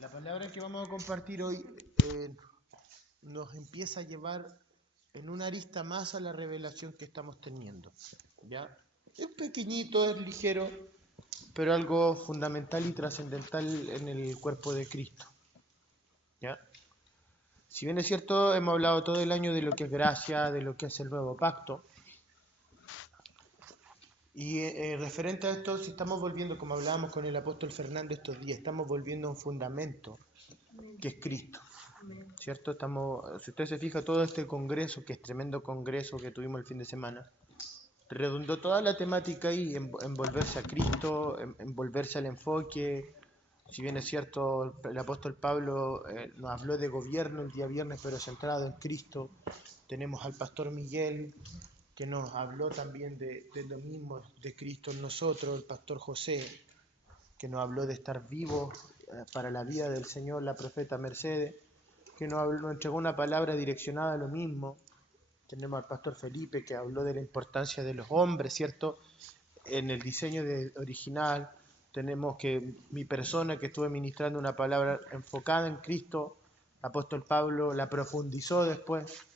La palabra que vamos a compartir hoy nos empieza a llevar en una arista más a la revelación que estamos teniendo. ¿Ya? Es pequeñito, es ligero, pero algo fundamental y trascendental en el cuerpo de Cristo. ¿Ya? Si bien es cierto, hemos hablado todo el año de lo que es gracia, de lo que es el nuevo pacto. Y referente a esto, si estamos volviendo, como hablábamos con el apóstol Fernando estos días, estamos volviendo a un fundamento que es Cristo. ¿Cierto? Si usted se fija, todo este congreso, que es tremendo congreso que tuvimos el fin de semana, redundó toda la temática ahí en volverse a Cristo, en volverse al enfoque. Si bien es cierto, el apóstol Pablo nos habló de gobierno el día viernes, pero centrado en Cristo. Tenemos al pastor Miguel, que nos habló también de lo mismo, de Cristo en nosotros, el pastor José, que nos habló de estar vivos para la vida del Señor, la profeta Mercedes, que nos entregó una palabra direccionada a lo mismo. Tenemos al pastor Felipe, que habló de la importancia de los hombres, ¿cierto?, en el diseño original. Tenemos que mi persona, que estuve ministrando una palabra enfocada en Cristo, el apóstol Pablo la profundizó después.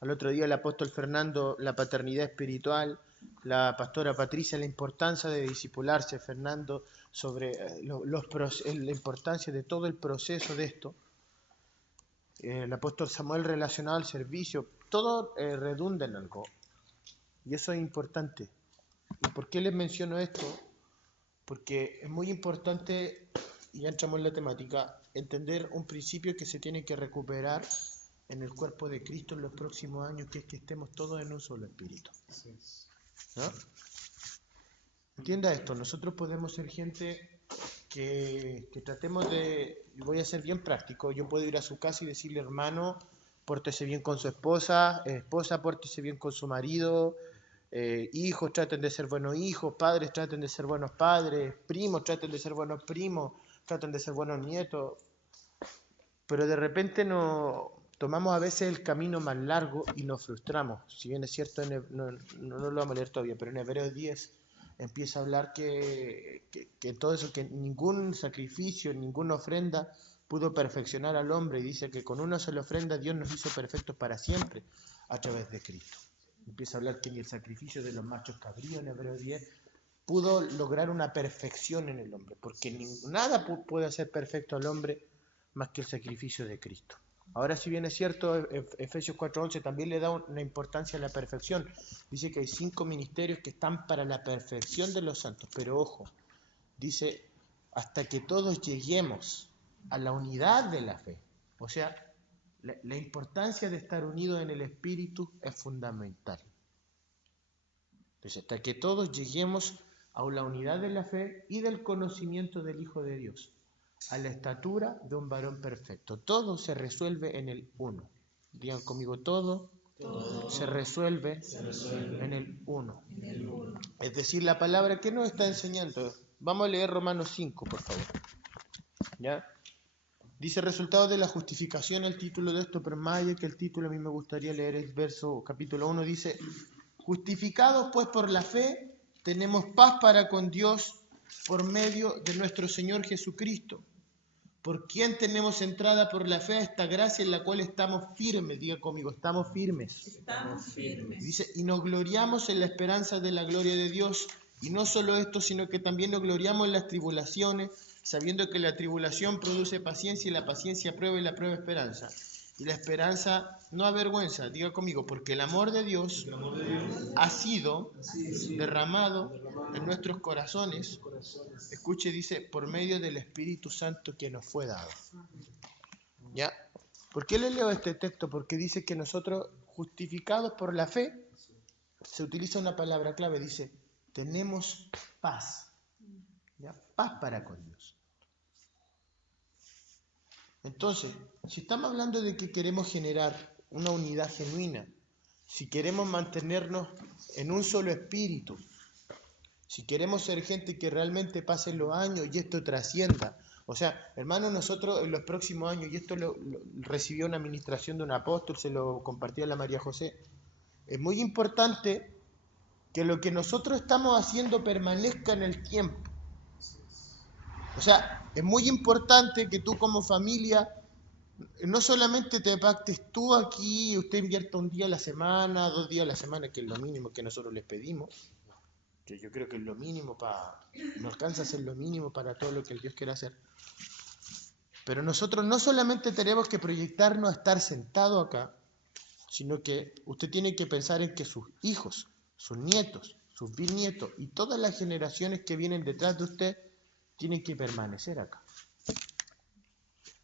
Al otro día el apóstol Fernando, la paternidad espiritual. La pastora Patricia, la importancia de discipularse. Fernando, sobre la importancia de todo el proceso de esto. El apóstol Samuel, relacionado al servicio. Todo redunda en algo. Y eso es importante. ¿Y por qué les menciono esto? Porque es muy importante, y ya entramos en la temática, entender un principio que se tiene que recuperar en el cuerpo de Cristo en los próximos años, que es que estemos todos en un solo espíritu. ¿No? Entienda esto, nosotros podemos ser gente que tratemos de, y voy a ser bien práctico, yo puedo ir a su casa y decirle: hermano, pórtese bien con su esposa, pórtese bien con su marido, hijos, traten de ser buenos hijos, padres, traten de ser buenos padres, primos, traten de ser buenos primos, traten de ser buenos nietos. Pero de repente tomamos a veces el camino más largo y nos frustramos. Si bien es cierto, no lo vamos a leer todavía, pero en Hebreos 10 empieza a hablar que todo eso, que ningún sacrificio, ninguna ofrenda pudo perfeccionar al hombre, y dice que con una sola ofrenda Dios nos hizo perfectos para siempre a través de Cristo. Empieza a hablar que ni el sacrificio de los machos cabríos en Hebreos 10 pudo lograr una perfección en el hombre, porque nada puede hacer perfecto al hombre más que el sacrificio de Cristo. Ahora, si bien es cierto, Efesios 4:11 también le da una importancia a la perfección. Dice que hay 5 ministerios que están para la perfección de los santos, pero ojo, dice, hasta que todos lleguemos a la unidad de la fe. O sea, la importancia de estar unidos en el Espíritu es fundamental. Entonces, hasta que todos lleguemos a la unidad de la fe y del conocimiento del Hijo de Dios, a la estatura de un varón perfecto. Todo se resuelve en el uno. Digan conmigo, todo se resuelve en el uno. Es decir, la palabra que nos está enseñando. Vamos a leer Romanos 5, por favor. ¿Ya? Dice: resultado de la justificación, el título de esto, pero más allá que el título, a mí me gustaría leer el verso, capítulo 1, dice: justificados pues por la fe, tenemos paz para con Dios por medio de nuestro Señor Jesucristo, por quien tenemos entrada por la fe a esta gracia en la cual estamos firmes. Diga conmigo, estamos firmes. Estamos firmes. Dice: y nos gloriamos en la esperanza de la gloria de Dios. Y no solo esto, sino que también nos gloriamos en las tribulaciones, sabiendo que la tribulación produce paciencia, y la paciencia prueba, y la prueba esperanza. Y la esperanza no avergüenza. Diga conmigo, porque el amor de Dios ha sido derramado en nuestros corazones. Escuche, dice, por medio del Espíritu Santo que nos fue dado. ¿Ya? ¿Por qué le leo este texto? Porque dice que nosotros, justificados por la fe, se utiliza una palabra clave, dice, tenemos paz. ¿Ya? Paz para con Dios. Entonces, si estamos hablando de que queremos generar una unidad genuina, si queremos mantenernos en un solo espíritu, si queremos ser gente que realmente pase los años y esto trascienda, o sea, hermanos, nosotros en los próximos años, y esto lo recibió una administración de un apóstol, se lo compartía a la María José, es muy importante que lo que nosotros estamos haciendo permanezca en el tiempo. O sea, es muy importante que tú como familia no solamente te pactes tú aquí, usted invierta un día a la semana, 2 días a la semana, que es lo mínimo que nosotros les pedimos, que yo creo que es lo mínimo no alcanza a ser lo mínimo para todo lo que el Dios quiere hacer. Pero nosotros no solamente tenemos que proyectarnos a estar sentados acá, sino que usted tiene que pensar en que sus hijos, sus nietos, sus bisnietos y todas las generaciones que vienen detrás de usted tienen que permanecer acá.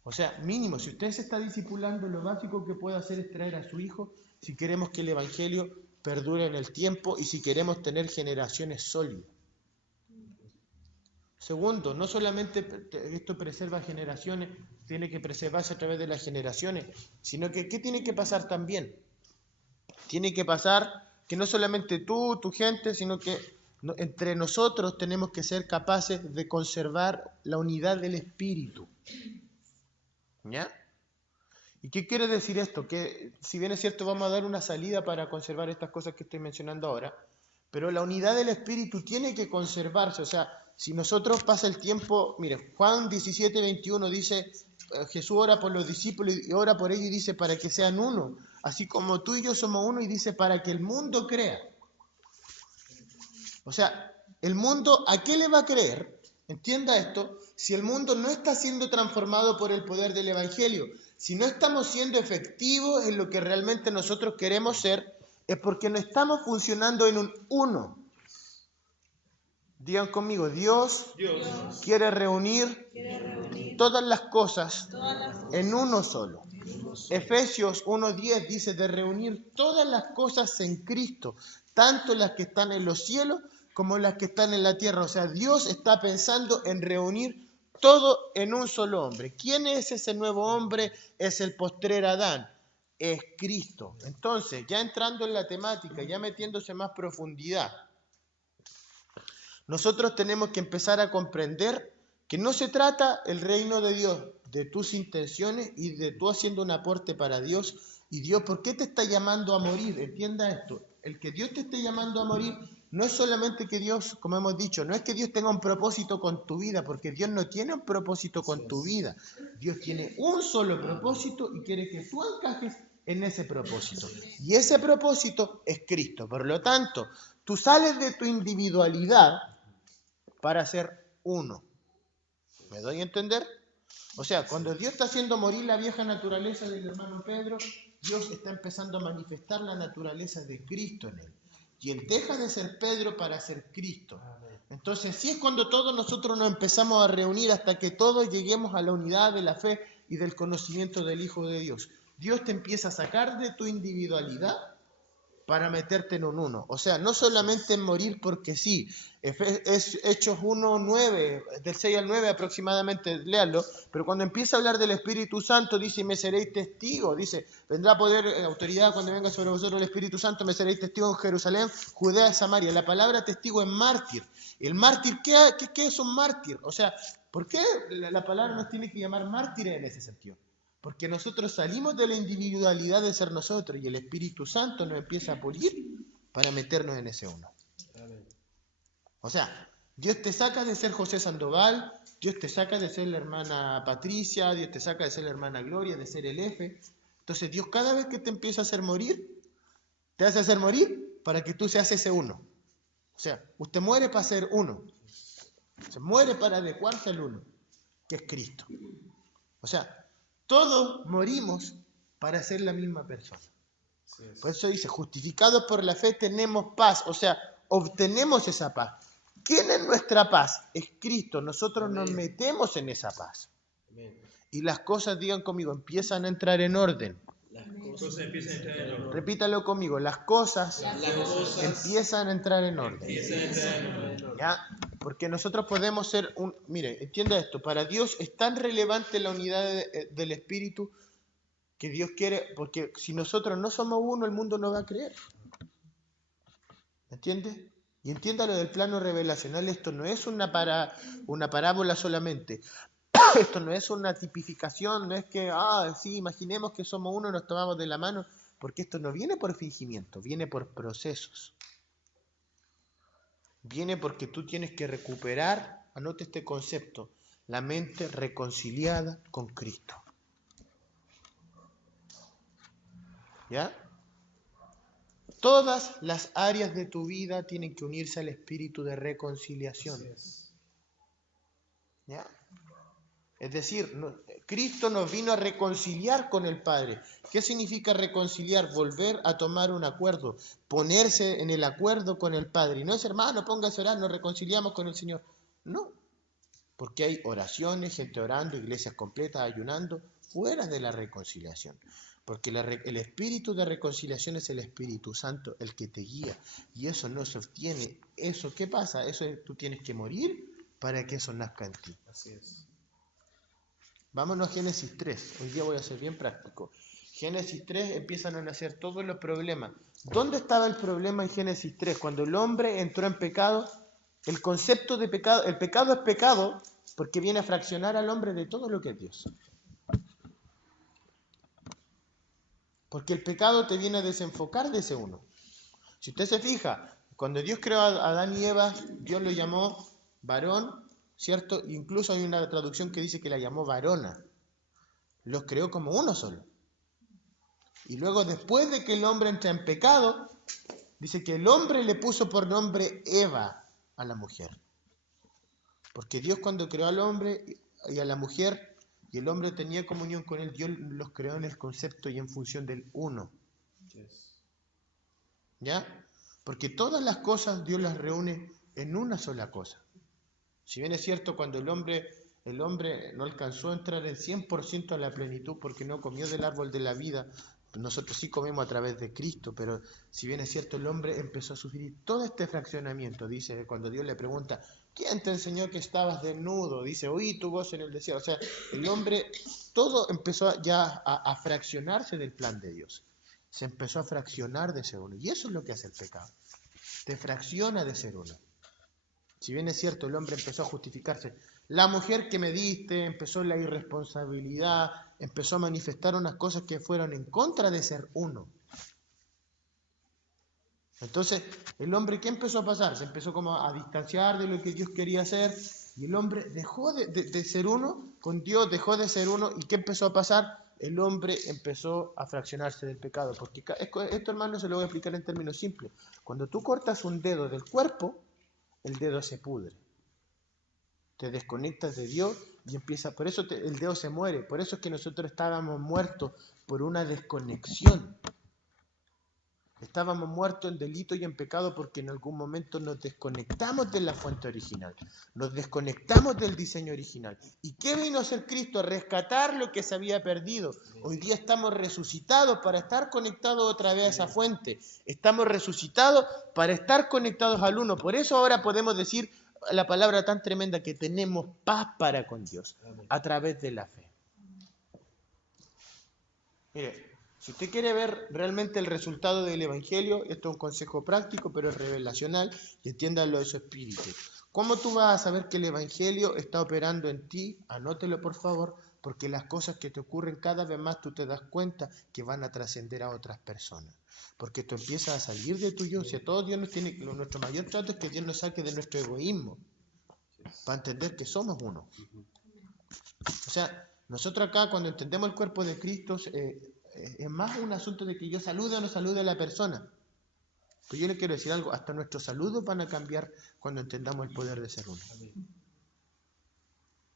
O sea, mínimo, si usted se está discipulando, lo básico que puede hacer es traer a su hijo si queremos que el Evangelio perdure en el tiempo y si queremos tener generaciones sólidas. Segundo, no solamente esto preserva generaciones, tiene que preservarse a través de las generaciones, sino que ¿qué tiene que pasar también? Tiene que pasar que no solamente tú, tu gente, sino que entre nosotros tenemos que ser capaces de conservar la unidad del espíritu. ¿Ya? ¿Y qué quiere decir esto? Que si bien es cierto vamos a dar una salida para conservar estas cosas que estoy mencionando ahora, pero la unidad del espíritu tiene que conservarse. O sea, si nosotros pasa el tiempo, mire, Juan 17:21 dice, Jesús ora por los discípulos y ora por ellos y dice para que sean uno, así como tú y yo somos uno, y dice para que el mundo crea. O sea, el mundo, ¿a qué le va a creer? Entienda esto, si el mundo no está siendo transformado por el poder del Evangelio, si no estamos siendo efectivos en lo que realmente nosotros queremos ser, es porque no estamos funcionando en un uno. Digan conmigo, Dios quiere reunir todas las cosas en uno solo. Efesios 1:10 dice de reunir todas las cosas en Cristo, tanto las que están en los cielos como las que están en la tierra. O sea, Dios está pensando en reunir todo en un solo hombre. ¿Quién es ese nuevo hombre? Es el postrer Adán, es Cristo. Entonces, ya entrando en la temática, ya metiéndose en más profundidad, nosotros tenemos que empezar a comprender que no se trata el reino de Dios de tus intenciones y de tú haciendo un aporte para Dios. Y Dios, ¿por qué te está llamando a morir? Entienda esto. El que Dios te esté llamando a morir no es solamente que Dios, como hemos dicho, no es que Dios tenga un propósito con tu vida, porque Dios no tiene un propósito con tu vida. Dios tiene un solo propósito y quiere que tú encajes en ese propósito. Y ese propósito es Cristo. Por lo tanto, tú sales de tu individualidad para ser uno. ¿Me doy a entender? O sea, cuando Dios está haciendo morir la vieja naturaleza del hermano Pedro, Dios está empezando a manifestar la naturaleza de Cristo en él. Y él deja de ser Pedro para ser Cristo. Entonces, sí es cuando todos nosotros nos empezamos a reunir hasta que todos lleguemos a la unidad de la fe y del conocimiento del Hijo de Dios. Dios te empieza a sacar de tu individualidad para meterte en un uno. O sea, no solamente en morir porque sí. Es Hechos 1:9, del 6 al 9 aproximadamente, léanlo, pero cuando empieza a hablar del Espíritu Santo, dice, me seréis testigos, dice, vendrá poder, autoridad cuando venga sobre vosotros el Espíritu Santo, me seréis testigos en Jerusalén, Judea y Samaria. La palabra testigo es mártir. El mártir, ¿qué es un mártir? O sea, ¿por qué la palabra nos tiene que llamar mártires en ese sentido? Porque nosotros salimos de la individualidad de ser nosotros y el Espíritu Santo nos empieza a pulir para meternos en ese uno. O sea, Dios te saca de ser José Sandoval, Dios te saca de ser la hermana Patricia, Dios te saca de ser la hermana Gloria, de ser el F. Entonces Dios cada vez que te empieza a hacer morir, te hace hacer morir para que tú seas ese uno. O sea, usted muere para ser uno. Se muere para adecuarse al uno, que es Cristo. O sea, todos morimos para ser la misma persona. Por eso dice, justificados por la fe tenemos paz. O sea, obtenemos esa paz. ¿Quién es nuestra paz? Es Cristo. Nosotros nos metemos en esa paz. Y las cosas, digan conmigo, empiezan a entrar en orden. Repítalo conmigo, las cosas empiezan a entrar en orden. ¿Ya? Porque nosotros podemos ser mire, entienda esto, para Dios es tan relevante la unidad del Espíritu que Dios quiere, porque si nosotros no somos uno, el mundo no va a creer. ¿Entiende? Y entienda lo del plano revelacional, esto no es una parábola solamente. Esto no es una tipificación, no es que, sí, imaginemos que somos uno y nos tomamos de la mano, porque esto no viene por fingimiento, viene por procesos. Viene porque tú tienes que recuperar, anote este concepto, la mente reconciliada con Cristo. ¿Ya? Todas las áreas de tu vida tienen que unirse al espíritu de reconciliación. ¿Ya? Es decir, Cristo nos vino a reconciliar con el Padre. ¿Qué significa reconciliar? Volver a tomar un acuerdo, ponerse en el acuerdo con el Padre. Y no es, hermano, póngase a orar, nos reconciliamos con el Señor. No, porque hay oraciones, gente orando, iglesias completas ayunando, fuera de la reconciliación. Porque el espíritu de reconciliación es el Espíritu Santo, el que te guía. Y eso no se obtiene. ¿Eso qué pasa? Eso tú tienes que morir para que eso nazca en ti. Así es. Vámonos a Génesis 3. Hoy día voy a ser bien práctico. Génesis 3 empiezan a nacer todos los problemas. ¿Dónde estaba el problema en Génesis 3? Cuando el hombre entró en pecado, el concepto de pecado, el pecado es pecado porque viene a fraccionar al hombre de todo lo que es Dios. Porque el pecado te viene a desenfocar de ese uno. Si usted se fija, cuando Dios creó a Adán y Eva, Dios lo llamó varón, ¿cierto? Incluso hay una traducción que dice que la llamó varona. Los creó como uno solo. Y luego, después de que el hombre entra en pecado, dice que el hombre le puso por nombre Eva a la mujer. Porque Dios, cuando creó al hombre y a la mujer, y el hombre tenía comunión con él, Dios los creó en el concepto y en función del uno. ¿Ya? Porque todas las cosas Dios las reúne en una sola cosa. Si bien es cierto, cuando el hombre no alcanzó a entrar en 100% a la plenitud porque no comió del árbol de la vida, nosotros sí comemos a través de Cristo, pero si bien es cierto, el hombre empezó a sufrir todo este fraccionamiento. Dice, cuando Dios le pregunta, ¿quién te enseñó que estabas desnudo? Dice, oí tu voz en el desierto. O sea, el hombre, todo empezó ya a fraccionarse del plan de Dios. Se empezó a fraccionar de ser uno. Y eso es lo que hace el pecado. Te fracciona de ser uno. Si bien es cierto, el hombre empezó a justificarse. La mujer que me diste, empezó la irresponsabilidad, empezó a manifestar unas cosas que fueron en contra de ser uno. Entonces, el hombre, ¿qué empezó a pasar? Se empezó como a distanciar de lo que Dios quería hacer, y el hombre dejó de ser uno con Dios, dejó de ser uno, ¿y qué empezó a pasar? El hombre empezó a fraccionarse del pecado. Porque esto, hermano, se lo voy a explicar en términos simples. Cuando tú cortas un dedo del cuerpo, el dedo se pudre. Te desconectas de Dios y empieza, por eso el dedo se muere. Por eso es que nosotros estábamos muertos por una desconexión. Estábamos muertos en delito y en pecado porque en algún momento nos desconectamos de la fuente original. Nos desconectamos del diseño original. ¿Y qué vino a hacer Cristo? A rescatar lo que se había perdido. Hoy día estamos resucitados para estar conectados otra vez a esa fuente. Estamos resucitados para estar conectados al uno. Por eso ahora podemos decir la palabra tan tremenda que tenemos paz para con Dios a través de la fe. Mire, si usted quiere ver realmente el resultado del Evangelio, esto es un consejo práctico, pero es revelacional, y entiéndalo de su espíritu. ¿Cómo tú vas a saber que el Evangelio está operando en ti? Anótelo, por favor, porque las cosas que te ocurren cada vez más tú te das cuenta que van a trascender a otras personas. Porque tú empiezas a salir de tu yo. O sea, todo Dios nos tiene, nuestro mayor trato es que Dios nos saque de nuestro egoísmo, para entender que somos uno. O sea, nosotros acá, cuando entendemos el cuerpo de Cristo, es más un asunto de que yo salude o no salude a la persona. Pues yo le quiero decir algo, hasta nuestros saludos van a cambiar cuando entendamos el poder de ser uno.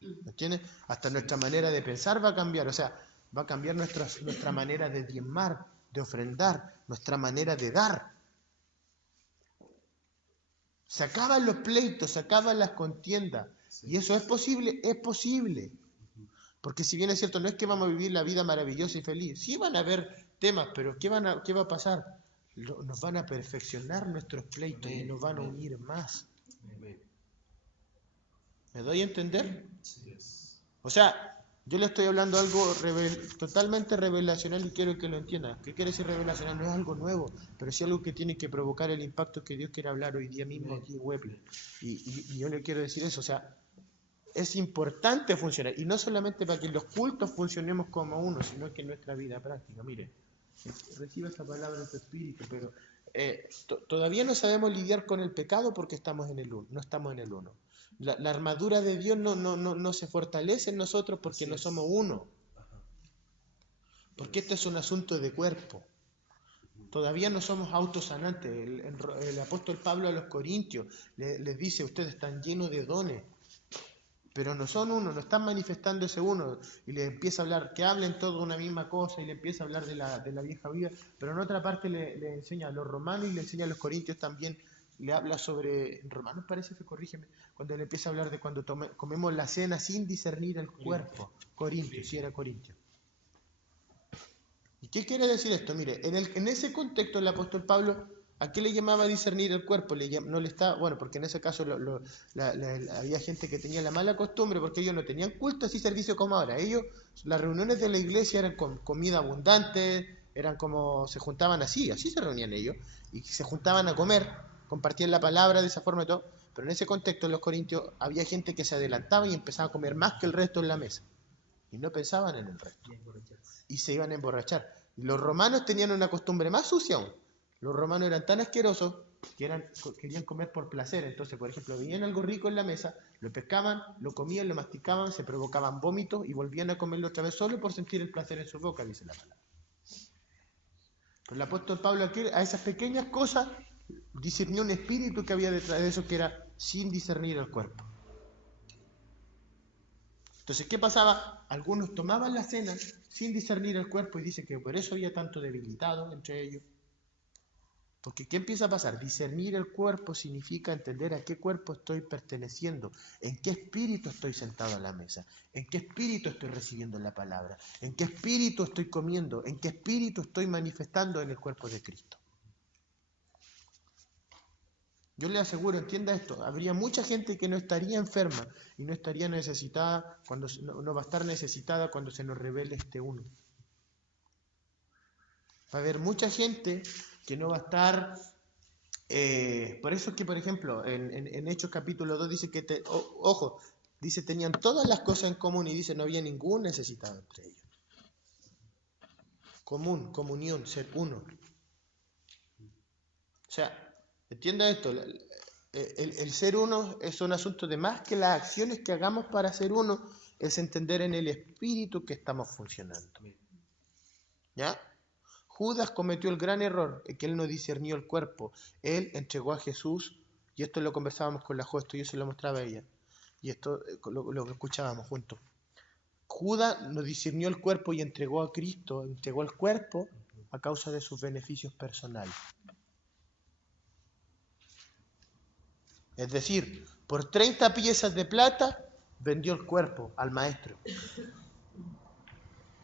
¿Me entiendes? Hasta nuestra manera de pensar va a cambiar, o sea, va a cambiar nuestra manera de diezmar, de ofrendar, nuestra manera de dar. Se acaban los pleitos, se acaban las contiendas. ¿Y eso es posible? Es posible. Porque si bien es cierto, no es que vamos a vivir la vida maravillosa y feliz. Sí van a haber temas, pero ¿qué va a pasar? Nos van a perfeccionar nuestros pleitos y nos van a unir más. ¿Me doy a entender? O sea, yo le estoy hablando algo totalmente revelacional y quiero que lo entiendan. ¿Qué quiere decir revelacional? No es algo nuevo, pero sí algo que tiene que provocar el impacto que Dios quiere hablar hoy día mismo aquí en Webley. Y yo le quiero decir eso, o sea, es importante funcionar, y no solamente para que los cultos funcionemos como uno, sino que en nuestra vida práctica. Mire, reciba esta palabra de tu espíritu, pero todavía no sabemos lidiar con el pecado porque estamos en el uno, no estamos en el uno. La armadura de Dios no se fortalece en nosotros porque no somos uno. Porque este es un asunto de cuerpo. Todavía no somos autosanantes. El apóstol Pablo a los Corintios les dice, ustedes están llenos de dones, pero no son uno, no están manifestando ese uno. Y les empieza a hablar, que hablen todo una misma cosa, y le empieza a hablar de la vieja vida. Pero en otra parte le enseña a los romanos y le enseña a los corintios también. Le habla sobre, en Romanos parece que, corrígeme, cuando le empieza a hablar de cuando comemos la cena sin discernir el cuerpo. Corintios, sí era Corintio. ¿Y qué quiere decir esto? Mire, en ese contexto el apóstol Pablo, ¿a qué le llamaba discernir el cuerpo? Bueno, porque en ese caso había gente que tenía la mala costumbre, porque ellos no tenían culto así servicio como ahora. Ellos, las reuniones de la iglesia eran con comida abundante, eran como, se juntaban así se reunían ellos, y se juntaban a comer, compartían la palabra de esa forma y todo, pero en ese contexto en los corintios había gente que se adelantaba y empezaba a comer más que el resto en la mesa, y no pensaban en el resto, y se iban a emborrachar. Los romanos tenían una costumbre más sucia aún. Los romanos eran tan asquerosos que querían comer por placer. Entonces, por ejemplo, veían algo rico en la mesa, lo pescaban, lo comían, lo masticaban, se provocaban vómitos y volvían a comerlo otra vez solo por sentir el placer en su boca, dice la palabra. Pero el apóstol Pablo aquí, a esas pequeñas cosas, discernió un espíritu que había detrás de eso, que era sin discernir el cuerpo. Entonces, ¿qué pasaba? Algunos tomaban la cena sin discernir el cuerpo y dice que por eso había tanto debilitado entre ellos. Porque ¿qué empieza a pasar? Discernir el cuerpo significa entender a qué cuerpo estoy perteneciendo, en qué espíritu estoy sentado a la mesa, en qué espíritu estoy recibiendo la palabra, en qué espíritu estoy comiendo, en qué espíritu estoy manifestando en el cuerpo de Cristo. Yo le aseguro, entienda esto, habría mucha gente que no estaría enferma y no estaría necesitada, no va a estar necesitada cuando se nos revele este uno. Va a haber mucha gente que no va a estar, por eso es que, por ejemplo, en Hechos capítulo 2 dice que, ojo, dice tenían todas las cosas en común y dice no había ningún necesitado entre ellos. Comunión, ser uno. O sea, entienda esto, el ser uno es un asunto de más que las acciones que hagamos para ser uno, es entender en el espíritu que estamos funcionando. ¿Ya? Judas cometió el gran error, que él no discernió el cuerpo. Él entregó a Jesús, y esto lo conversábamos con la Jo, esto yo se lo mostraba a ella, y esto lo escuchábamos juntos. Judas no discernió el cuerpo y entregó a Cristo, entregó el cuerpo a causa de sus beneficios personales. Es decir, por 30 piezas de plata vendió el cuerpo al maestro.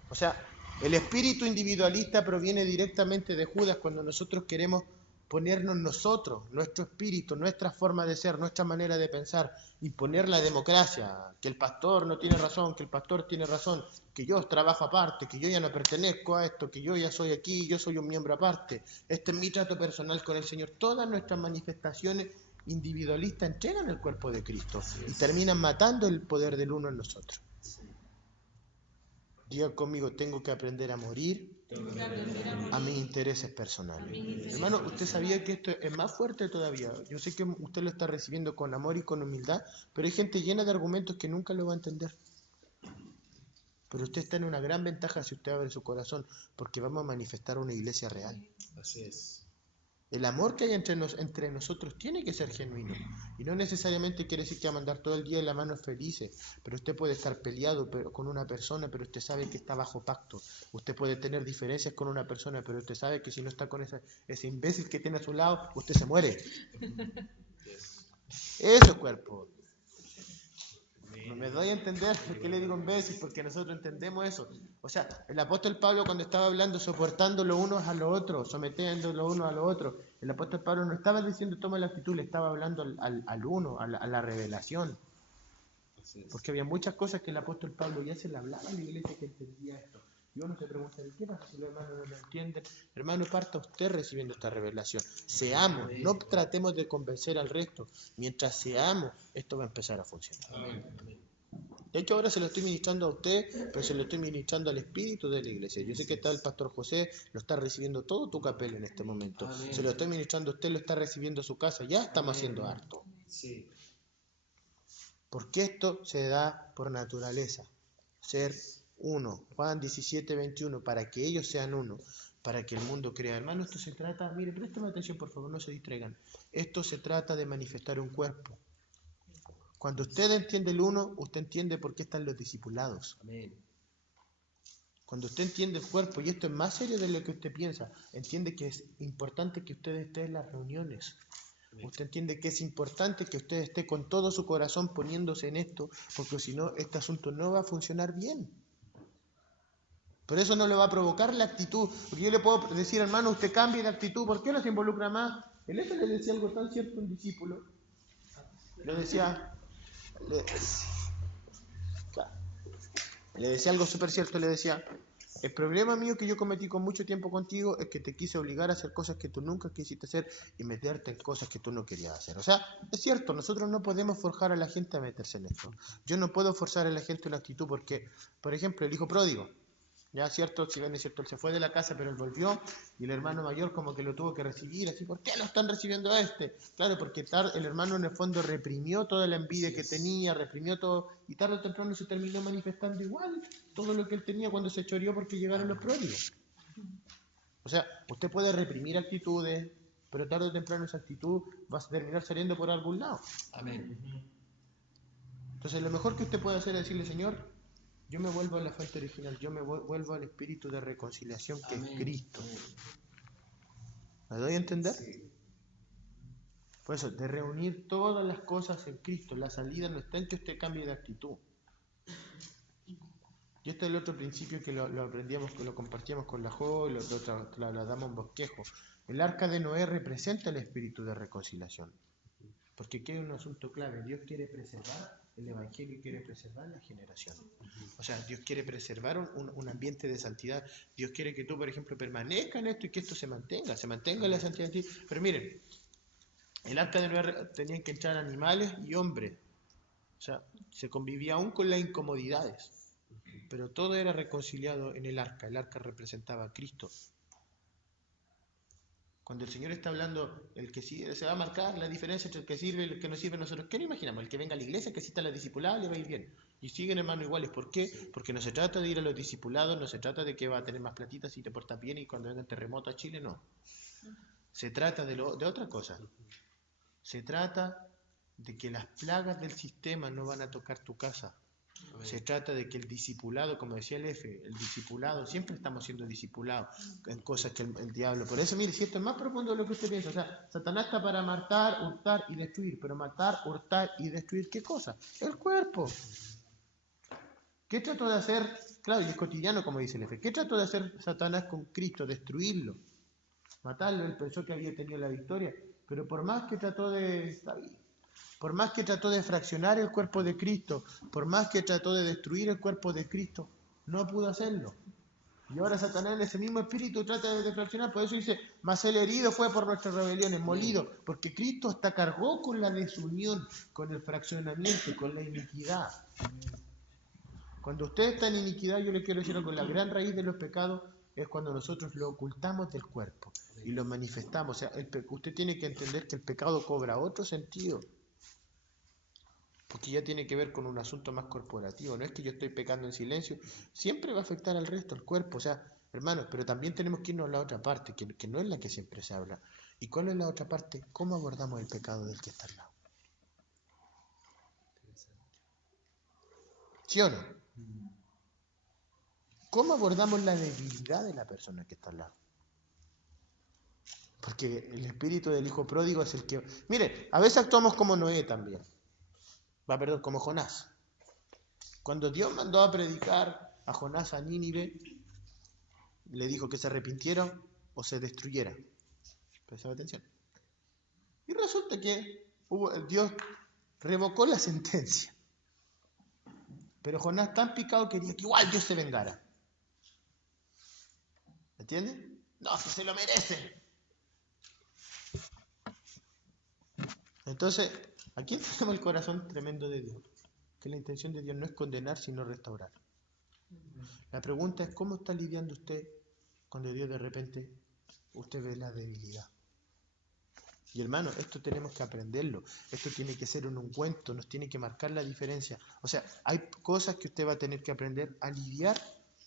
O sea, el espíritu individualista proviene directamente de Judas cuando nosotros queremos ponernos nosotros, nuestro espíritu, nuestra forma de ser, nuestra manera de pensar, imponer la democracia, que el pastor no tiene razón, que el pastor tiene razón, que yo trabajo aparte, que yo ya no pertenezco a esto, que yo ya soy aquí, yo soy un miembro aparte, este es mi trato personal con el Señor. Todas nuestras manifestaciones individualistas entregan el cuerpo de Cristo y terminan matando el poder del uno en nosotros. Diga conmigo, tengo que aprender a morir a mis intereses personales. Hermano, usted sabía que esto es más fuerte todavía. Yo sé que usted lo está recibiendo con amor y con humildad, pero hay gente llena de argumentos que nunca lo va a entender. Pero usted está en una gran ventaja si usted abre su corazón, porque vamos a manifestar una iglesia real. Así es. El amor que hay entre nosotros tiene que ser genuino. Y no necesariamente quiere decir que va a andar todo el día en las manos felices. Pero usted puede estar peleado con una persona, pero usted sabe que está bajo pacto. Usted puede tener diferencias con una persona, pero usted sabe que si no está con ese imbécil que tiene a su lado, usted se muere. Eso es cuerpo. No me doy a entender por qué le digo imbécil, porque nosotros entendemos eso. O sea, el apóstol Pablo cuando estaba hablando, soportando los unos a los otros, sometiendo los unos a los otros, el apóstol Pablo no estaba diciendo toma la actitud, le estaba hablando al uno, a la revelación. Porque había muchas cosas que el apóstol Pablo ya se le hablaba a la iglesia que entendía esto. Y uno se pregunta, ¿qué pasa si los hermanos no lo entienden? Hermano, parta usted recibiendo esta revelación. Seamos, no tratemos de convencer al resto. Mientras seamos, esto va a empezar a funcionar. De hecho, ahora se lo estoy ministrando a usted, pero se lo estoy ministrando al espíritu de la iglesia. Yo sé que está el pastor José, lo está recibiendo todo tu capel en este momento. Se lo estoy ministrando a usted, lo está recibiendo a su casa. Ya estamos haciendo harto. Sí. Porque esto se da por naturaleza. Ser uno. Juan 17, 21. Para que ellos sean uno. Para que el mundo crea. Hermano, esto se trata... Miren, préstame atención, por favor, no se distraigan. Esto se trata de manifestar un cuerpo. Cuando usted entiende el uno, usted entiende por qué están los discipulados. Amén. Cuando usted entiende el cuerpo, y esto es más serio de lo que usted piensa, entiende que es importante que usted esté en las reuniones. Amén. Usted entiende que es importante que usted esté con todo su corazón poniéndose en esto, porque si no, este asunto no va a funcionar bien. Por eso no le va a provocar la actitud. Porque yo le puedo decir, hermano, usted cambie de actitud, ¿por qué no se involucra más? El F le decía algo tan cierto a un discípulo. Le decía algo súper cierto, le decía, el problema mío que yo cometí con mucho tiempo contigo es que te quise obligar a hacer cosas que tú nunca quisiste hacer y meterte en cosas que tú no querías hacer. O sea, es cierto, nosotros no podemos forjar a la gente a meterse en esto. Yo no puedo forzar a la gente una actitud porque, por ejemplo, el hijo pródigo, ya cierto, si bien es cierto, él se fue de la casa, pero él volvió y el hermano mayor como que lo tuvo que recibir, así, ¿por qué lo están recibiendo a este? Claro, porque el hermano en el fondo reprimió toda la envidia que tenía, reprimió todo, y tarde o temprano se terminó manifestando igual todo lo que él tenía cuando se choreó porque llegaron los pródigos. O sea, usted puede reprimir actitudes, pero tarde o temprano esa actitud va a terminar saliendo por algún lado. Amén. Entonces lo mejor que usted puede hacer es decirle, Señor, yo me vuelvo a la fuente original, yo me vuelvo al espíritu de reconciliación que Amén. Es Cristo. ¿Me doy a entender? Sí. Por eso, de reunir todas las cosas en Cristo, la salida no está en que usted cambie de actitud. Y este es el otro principio que lo aprendíamos, que lo compartíamos con la Jo, y lo damos en bosquejo. El arca de Noé representa el espíritu de reconciliación. Porque aquí hay un asunto clave, Dios quiere preservar el Evangelio y quiere preservar la generación. O sea, Dios quiere preservar un ambiente de santidad. Dios quiere que tú, por ejemplo, permanezcas en esto y que esto se mantenga la santidad en ti. Pero miren, el arca de Noé tenían que entrar animales y hombres. O sea, se convivía aún con las incomodidades. Pero todo era reconciliado en el arca. El arca representaba a Cristo. Cuando el Señor está hablando, el que sirve, se va a marcar la diferencia entre el que sirve y el que no sirve. Nosotros, ¿qué nos imaginamos? El que venga a la iglesia, que asista a la discipulada, le va a ir bien. Y siguen, hermanos, iguales. ¿Por qué? Porque no se trata de ir a los discipulados, no se trata de que va a tener más platitas si te portas bien y cuando venga el terremoto a Chile, no. Se trata de otra cosa. Se trata de que las plagas del sistema no van a tocar tu casa. Se trata de que el discipulado, como decía el F, el discipulado, siempre estamos siendo discipulados en cosas que el diablo. Por eso, mire, si esto es más profundo de lo que usted piensa, o sea, Satanás está para matar, hurtar y destruir, pero matar, hurtar y destruir, ¿qué cosa? El cuerpo. ¿Qué trató de hacer? Claro, y es cotidiano, como dice el F. ¿Qué trató de hacer Satanás con Cristo? Destruirlo, matarlo. Él pensó que había tenido la victoria, pero por más que trató de... Por más que trató de fraccionar el cuerpo de Cristo, por más que trató de destruir el cuerpo de Cristo, no pudo hacerlo. Y ahora Satanás en ese mismo espíritu trata de fraccionar, por eso dice, mas el herido fue por nuestras rebeliones, molido, porque Cristo hasta cargó con la desunión, con el fraccionamiento, con la iniquidad. Cuando usted está en iniquidad, yo le quiero decir algo, la gran raíz de los pecados es cuando nosotros lo ocultamos del cuerpo y lo manifestamos. O sea, usted tiene que entender que el pecado cobra otro sentido. Porque ya tiene que ver con un asunto más corporativo. No es que yo estoy pecando en silencio, siempre va a afectar al resto, al cuerpo. O sea, hermanos, pero también tenemos que irnos a la otra parte, que no es la que siempre se habla. ¿Y cuál es la otra parte? ¿Cómo abordamos el pecado del que está al lado? ¿Sí o no? ¿Cómo abordamos la debilidad de la persona que está al lado? Porque el espíritu del hijo pródigo es el que... Mire, a veces actuamos como Noé también. Perdón, como Jonás. Cuando Dios mandó a predicar a Jonás a Nínive, le dijo que se arrepintiera o se destruyera. Prestaba atención. Y resulta que Dios revocó la sentencia. Pero Jonás tan picado quería que igual Dios se vengara. ¿Me entiendes? No, que se lo merece. Entonces, aquí tenemos el corazón tremendo de Dios. Que la intención de Dios no es condenar, sino restaurar. La pregunta es, ¿cómo está lidiando usted cuando Dios de repente, usted ve la debilidad? Y hermano, esto tenemos que aprenderlo. Esto tiene que ser un ungüento, nos tiene que marcar la diferencia. O sea, hay cosas que usted va a tener que aprender a lidiar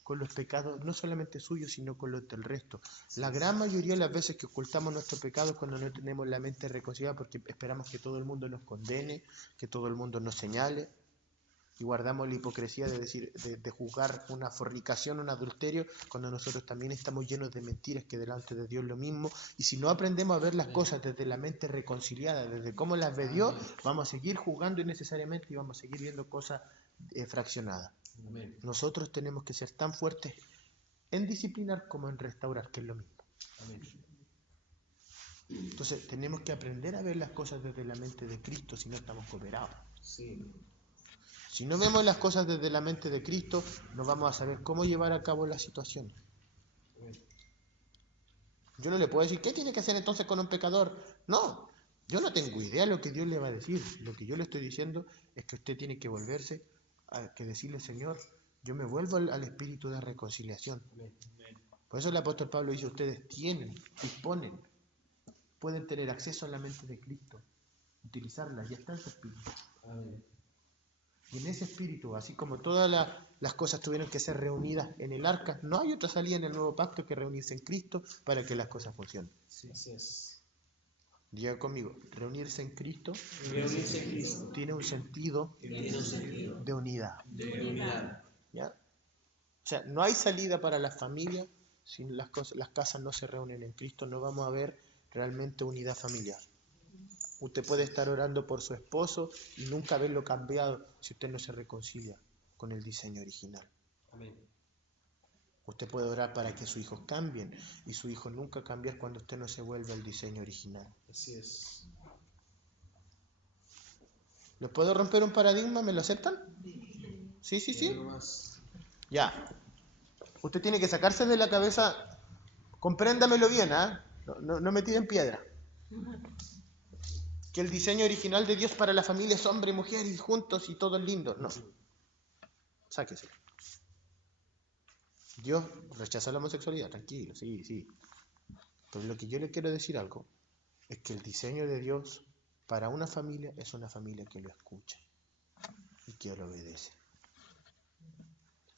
con los pecados, no solamente suyos, sino con los del resto. La gran mayoría de las veces que ocultamos nuestros pecados cuando no tenemos la mente reconciliada porque esperamos que todo el mundo nos condene, que todo el mundo nos señale, y guardamos la hipocresía de decir, de juzgar una fornicación, un adulterio, cuando nosotros también estamos llenos de mentiras que delante de Dios lo mismo. Y si no aprendemos a ver las cosas desde la mente reconciliada, desde cómo las ve Dios, vamos a seguir juzgando innecesariamente y vamos a seguir viendo cosas fraccionadas. Nosotros tenemos que ser tan fuertes en disciplinar como en restaurar, que es lo mismo. Entonces tenemos que aprender a ver las cosas desde la mente de Cristo, si no estamos cooperados. Si no vemos las cosas desde la mente de Cristo, no vamos a saber cómo llevar a cabo la situación. Yo no le puedo decir, ¿qué tiene que hacer entonces con un pecador? No, yo no tengo idea de lo que Dios le va a decir. Lo que yo le estoy diciendo es que usted tiene que volverse, a que decirle, Señor, yo me vuelvo al espíritu de reconciliación. Por eso el apóstol Pablo dice, ustedes tienen, disponen, pueden tener acceso a la mente de Cristo, utilizarla, ya está en su espíritu. Y en ese espíritu, así como todas las cosas tuvieron que ser reunidas en el arca, no hay otra salida en el nuevo pacto que reunirse en Cristo para que las cosas funcionen. Así es. Diga conmigo, reunirse en Cristo, tiene un sentido de unidad. ¿Ya? O sea, no hay salida para la familia si las casas no se reúnen en Cristo, no vamos a ver realmente unidad familiar. Usted puede estar orando por su esposo y nunca verlo cambiado si usted no se reconcilia con el diseño original. Amén. Usted puede orar para que sus hijos cambien y su hijo nunca cambiar cuando usted no se vuelve al diseño original. Así es. ¿Les puedo romper un paradigma? ¿Me lo aceptan? Sí. Ya. Usted tiene que sacarse de la cabeza, compréndamelo bien, ¿ah? No me tiren piedra. Que el diseño original de Dios para la familia es hombre y mujer y juntos y todo es lindo. No. Sáquese. Dios rechaza la homosexualidad, tranquilo, sí. Pero lo que yo le quiero decir algo es que el diseño de Dios para una familia es una familia que lo escucha y que lo obedece.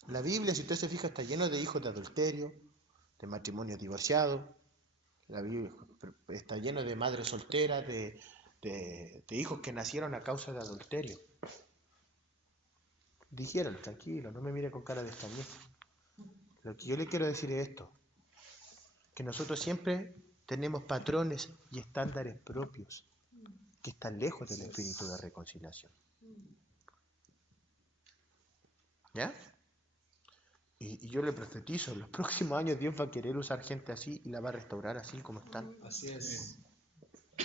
La Biblia, si usted se fija, está lleno de hijos de adulterio, de matrimonios divorciados. La Biblia está lleno de madres solteras, de hijos que nacieron a causa de adulterio. Dijeron, tranquilo, no me mire con cara de extrañeza. Lo que yo le quiero decir es esto, que nosotros siempre tenemos patrones y estándares propios que están lejos del espíritu de reconciliación. ¿Ya? Y yo le profetizo, en los próximos años Dios va a querer usar gente así y la va a restaurar así como están. Así es.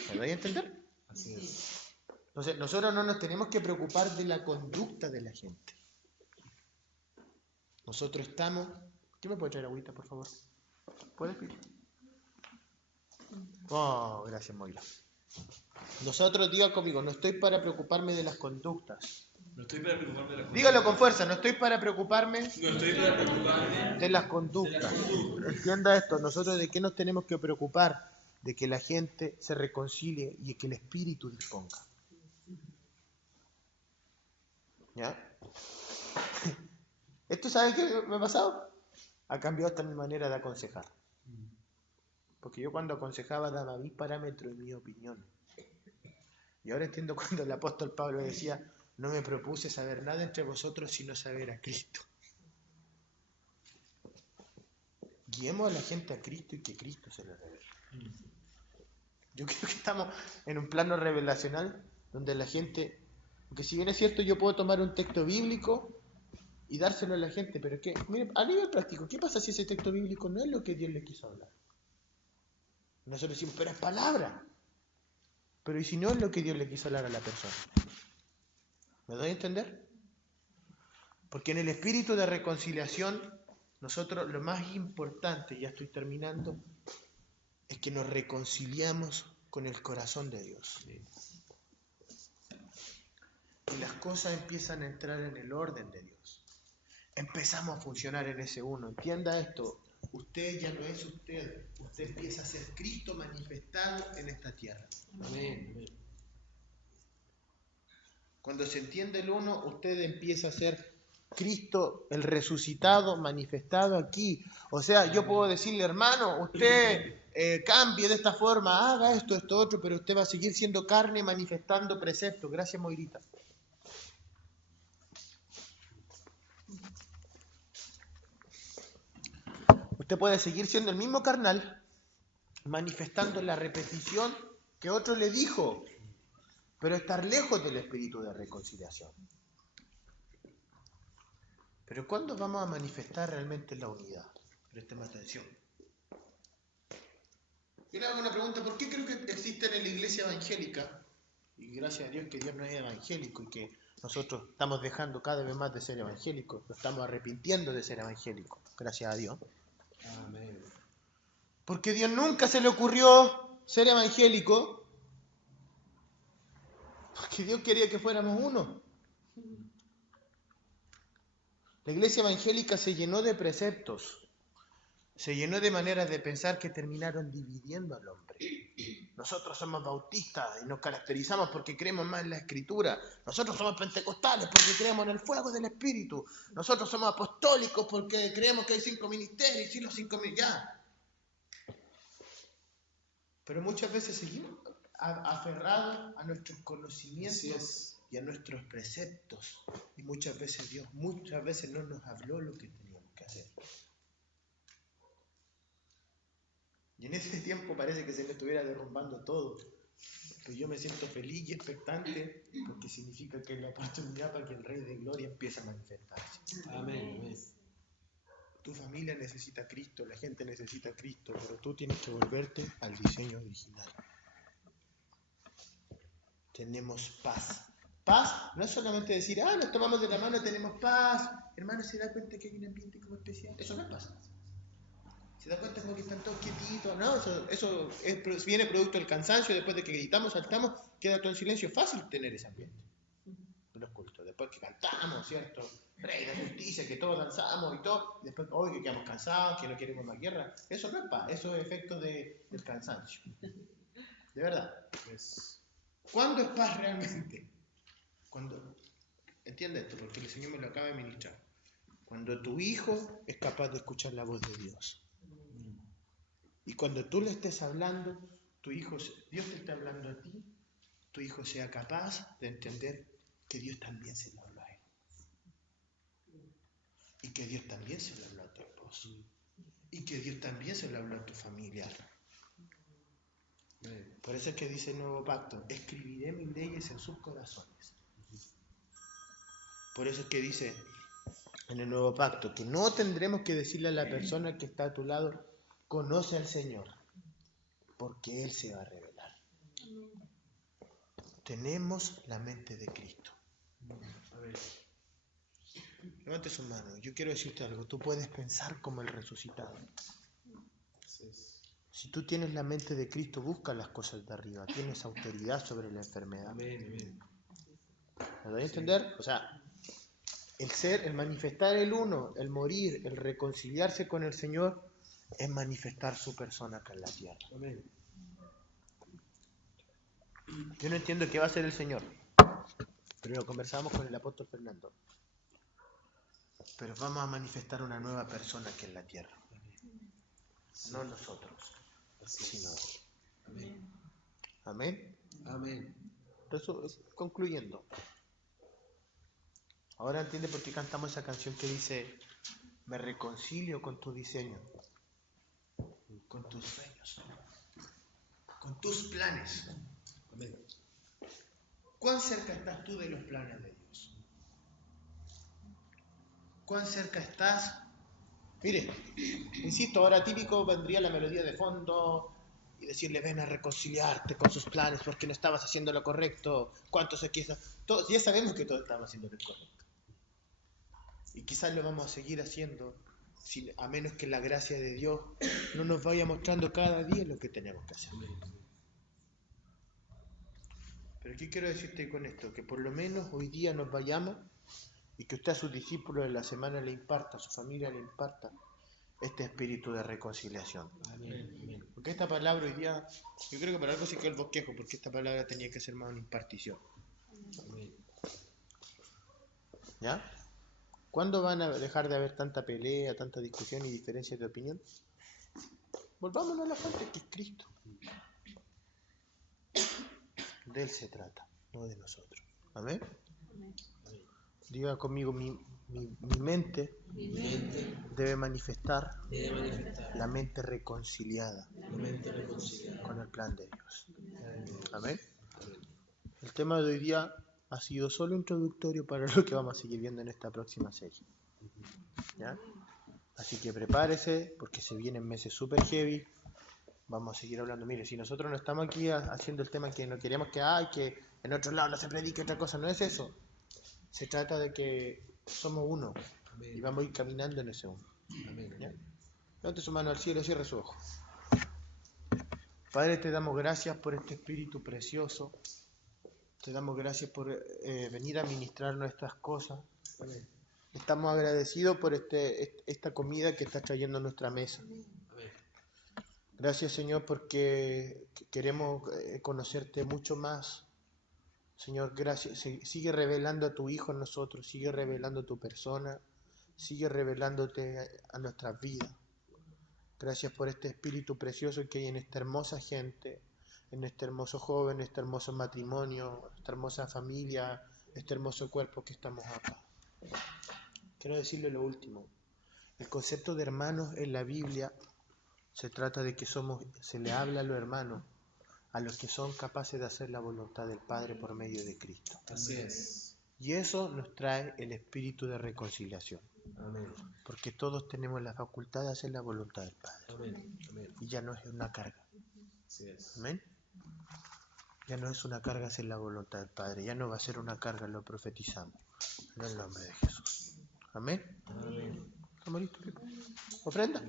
¿Me doy a entender? Así es. Entonces, nosotros no nos tenemos que preocupar de la conducta de la gente. Nosotros estamos... ¿Quién me puede traer agüita, por favor? ¿Puedes pedir? Oh, gracias, Moira. Nosotros, diga conmigo, no estoy para preocuparme de las conductas. No estoy para preocuparme de las conductas. Dígalo con fuerza, no estoy para preocuparme No estoy para preocuparme de las conductas. Entienda esto, nosotros de qué nos tenemos que preocupar, de que la gente se reconcilie y que el espíritu disponga. ¿Ya? ¿Esto sabe qué me ha pasado? Ha cambiado hasta mi manera de aconsejar. Porque yo cuando aconsejaba daba mi parámetro y mi opinión. Y ahora entiendo cuando el apóstol Pablo decía, no me propuse saber nada entre vosotros sino saber a Cristo. Guiemos a la gente a Cristo y que Cristo se lo revele. Yo creo que estamos en un plano revelacional donde la gente, porque si bien es cierto yo puedo tomar un texto bíblico y dárselo a la gente, pero ¿qué? Mire, a nivel práctico, ¿qué pasa si ese texto bíblico no es lo que Dios le quiso hablar? Nosotros decimos, pero es palabra. Pero ¿y si no es lo que Dios le quiso hablar a la persona? ¿Me doy a entender? Porque en el espíritu de reconciliación, nosotros lo más importante, ya estoy terminando, es que nos reconciliamos con el corazón de Dios. Y las cosas empiezan a entrar en el orden de Dios. Empezamos a funcionar en ese uno. Entienda esto. usted ya no es usted. Usted empieza a ser Cristo manifestado en esta tierra. Amén. Cuando se entiende el uno, usted empieza a ser Cristo, el resucitado, manifestado aquí. O sea, yo puedo decirle, hermano, usted cambie de esta forma, haga esto, esto, otro, pero usted va a seguir siendo carne manifestando preceptos. Gracias, Moirita. Usted puede seguir siendo el mismo carnal, manifestando la repetición que otro le dijo, pero estar lejos del espíritu de reconciliación. Pero ¿cuándo vamos a manifestar realmente la unidad? Prestemos atención. Yo le hago una pregunta, ¿por qué creo que existen en la iglesia evangélica? Y gracias a Dios que Dios no es evangélico y que nosotros estamos dejando cada vez más de ser evangélicos, nos estamos arrepintiendo de ser evangélicos, gracias a Dios. Amén. Porque Dios nunca se le ocurrió ser evangélico, porque Dios quería que fuéramos uno. La iglesia evangélica se llenó de preceptos, se llenó de maneras de pensar que terminaron dividiendo al hombre. Nosotros somos bautistas y nos caracterizamos porque creemos más en la Escritura. Nosotros somos pentecostales porque creemos en el fuego del Espíritu. Nosotros somos apostólicos porque creemos que hay 5 ministerios y los 5 ya. Pero muchas veces seguimos aferrados a nuestros conocimientos y a nuestros preceptos. Y muchas veces Dios no nos habló lo que teníamos que hacer. Y en ese tiempo parece que se me estuviera derrumbando todo. Pero yo me siento feliz y expectante porque significa que es la oportunidad para que el Rey de Gloria empiece a manifestarse. Amén. Amén. Tu familia necesita a Cristo, la gente necesita a Cristo, pero tú tienes que volverte al diseño original. Tenemos paz. Paz no es solamente decir, nos tomamos de la mano y tenemos paz. Hermano, ¿se da cuenta que hay un ambiente como especial? Eso no es paz. ¿Se da cuenta como que están todos quietitos? No, eso viene producto del cansancio. Después de que gritamos, saltamos, queda todo en silencio. Es fácil tener ese ambiente en los cultos. Después que cantamos, ¿cierto? Rey de justicia, que todos danzamos y todo. Y después, hoy que quedamos cansados, que no queremos más guerra. Eso no es paz, eso es efecto del cansancio. De verdad. ¿Cuándo es paz realmente? Cuando, entiende esto, porque el Señor me lo acaba de ministrar. Cuando tu hijo es capaz de escuchar la voz de Dios. Y cuando tú le estés hablando, Dios te está hablando a ti, tu hijo sea capaz de entender que Dios también se lo habló a él. Y que Dios también se lo habló a tu esposo. Y que Dios también se lo habló a tu familiar. Por eso es que dice el nuevo pacto, escribiré mis leyes en sus corazones. Por eso es que dice en el nuevo pacto que no tendremos que decirle a la persona que está a tu lado, conoce al Señor, porque Él se va a revelar. Tenemos la mente de Cristo. A ver, levante su mano. Yo quiero decirte algo. Tú puedes pensar como el resucitado. Si tú tienes la mente de Cristo, busca las cosas de arriba. Tienes autoridad sobre la enfermedad. Amén. ¿Me doy a entender? O sea, el manifestar el uno, el morir, el reconciliarse con el Señor, es manifestar su persona acá en la tierra. Amén. Yo no entiendo qué va a hacer el Señor, pero lo conversamos con el apóstol Fernando. Pero vamos a manifestar una nueva persona aquí en la tierra. No nosotros, sino Él. Amén. Amén. Entonces, concluyendo. Ahora entiende por qué cantamos esa canción que dice, me reconcilio con tu diseño, con tus sueños, con tus planes. Amén. ¿Cuán cerca estás tú de los planes de Dios? ¿Cuán cerca estás? Mire, insisto, ahora típico vendría la melodía de fondo y decirle, ven a reconciliarte con sus planes porque no estabas haciendo lo correcto. ¿Cuántos aquí están? Todos, ya sabemos que todos estamos haciendo lo correcto. Y quizás lo vamos a seguir haciendo, a menos que la gracia de Dios no nos vaya mostrando cada día lo que tenemos que hacer. Pero ¿qué quiero decirte con esto? Que por lo menos hoy día nos vayamos y que usted a sus discípulos en la semana le imparta, a su familia le imparta este espíritu de reconciliación. Amén. Amén. Porque esta palabra hoy día, yo creo que para algo sí que el bosquejo, porque esta palabra tenía que ser más una impartición. Amén. ¿Ya? ¿Cuándo van a dejar de haber tanta pelea, tanta discusión y diferencias de opinión? Volvámonos a la fuente que es Cristo. De Él se trata, no de nosotros. Amén. Diga conmigo, mi mente Mi mente debe manifestar debe manifestar la mente reconciliada la mente reconciliada. con el plan de Dios. Amén. Amén. Amén. El tema de hoy día ha sido solo introductorio para lo que vamos a seguir viendo en esta próxima serie. ¿Ya? Así que prepárese porque se vienen meses super heavy. Vamos a seguir hablando. Mire, si nosotros no estamos aquí haciendo el tema que no queremos que en otro lado no se predique otra cosa, no es eso. Se trata de que somos uno y Amén. vamos a ir caminando en ese uno. Amén. ¿Ya? Levante su mano al cielo, cierre su ojo. Padre, te damos gracias por este espíritu precioso. Te damos gracias por venir a ministrar nuestras cosas. Amén. Estamos agradecidos por esta comida que estás trayendo a nuestra mesa. Amén. Gracias, Señor, porque queremos conocerte mucho más. Señor, gracias. Sigue revelando a tu Hijo en nosotros, sigue revelando tu persona, sigue revelándote a nuestras vidas. Gracias por este espíritu precioso que hay en esta hermosa gente, en este hermoso joven, este hermoso matrimonio, esta hermosa familia, este hermoso cuerpo que estamos acá. Quiero decirle lo último. El concepto de hermanos en la Biblia se trata de que se le habla a los hermanos, a los que son capaces de hacer la voluntad del Padre por medio de Cristo. Así es. Y eso nos trae el espíritu de reconciliación, Amén. porque todos tenemos la facultad de hacer la voluntad del Padre. Amén. Amén. Y ya no es una carga. Así es. Amén. Ya no es una carga hacer la voluntad del Padre, ya no va a ser una carga, lo profetizamos. En el nombre de Jesús. Amén. Amén. ¿Estamos listos? ¿Ofrenda?